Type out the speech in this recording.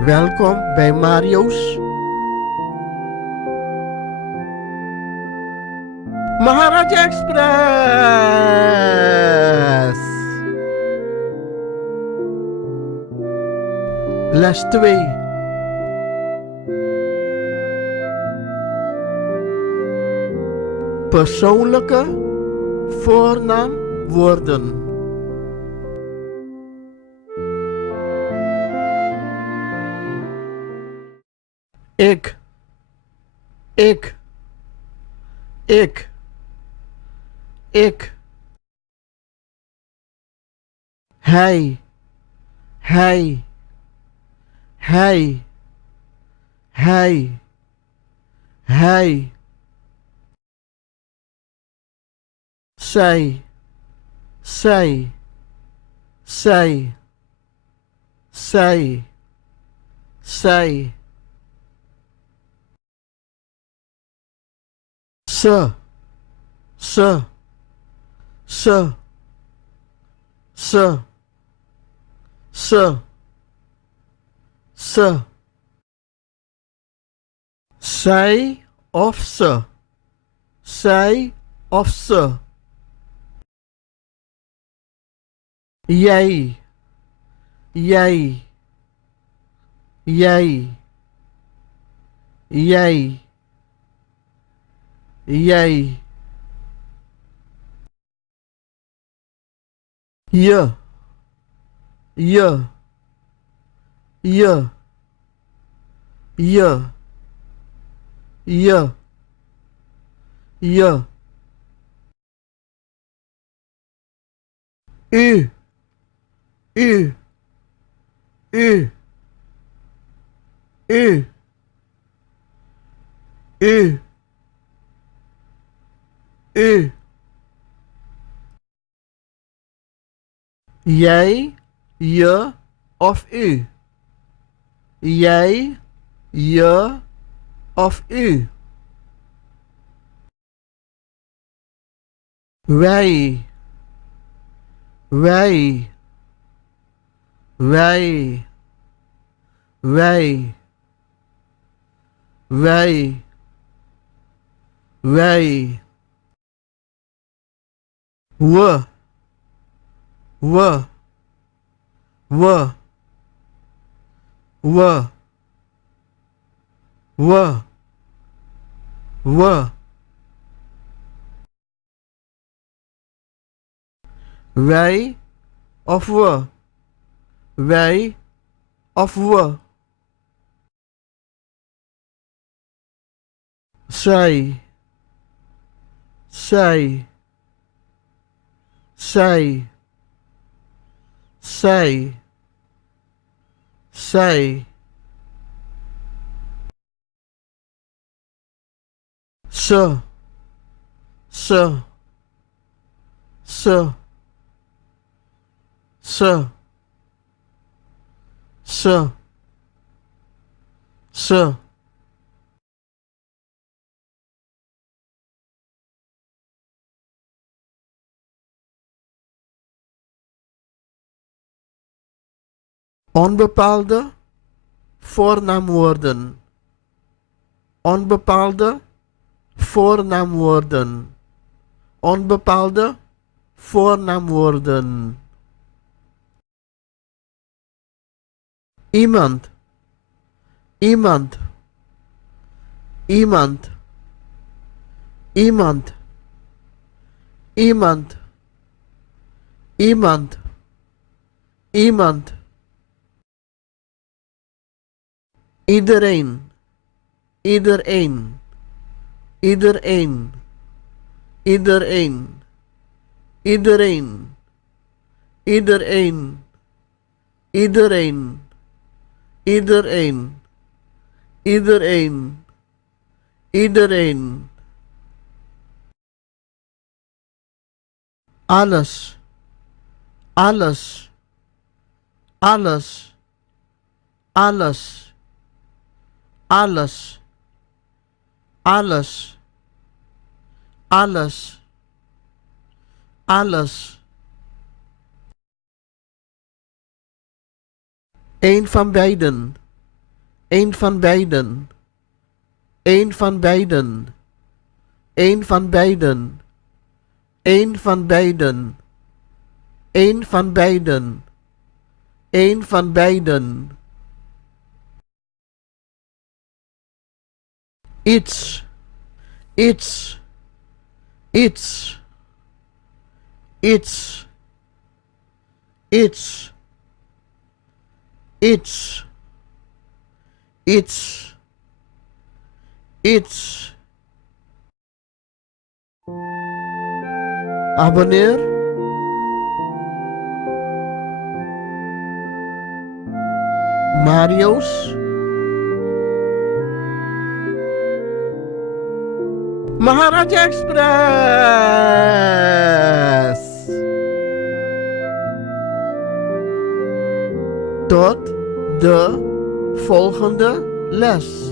Welkom bij Mario's Maharaja Express. Les 2. Persoonlijke voornaamwoorden. Ik, ik, ik, ik. Hij, hij, hij, hij, hij. Zij, zij, zij, zij, zij. Ze, ze, ze, ze, ze, ze. Zij of ze, zij of ze. Jij, jij, jij, jij, jij. Je, je, je, je, je, je. U, u, u, u, u, u. Jij, je of u. Jij, je of u. Wij, wij, wij, wij, wij, wij. We, we, we, we, we, we. Wij of we. Wij of we. Zij, zij, zij, zij, zij. Ze, ze, ze, ze, ze, ze. Onbepaalde voornaamwoorden. Onbepaalde voornaamwoorden. Onbepaalde voornaamwoorden. Iemand, iemand, iemand, iemand, iemand, iemand, iemand. Iedereen, iedereen, iedereen, iedereen, iedereen, iedereen, iedereen, iedereen, iedereen, iedereen. Alles, alles, alles, alles, alles, alles, alles, alles. Eén van beiden. Een van beiden. Een van beiden. Een van beiden. Een van beiden. Een van beiden. Een van beiden. Iets. Iets. Iets. Iets. Iets. Iets. Iets. Iets. Abonneer. Mario's. Maharaja Express. Tot de volgende les.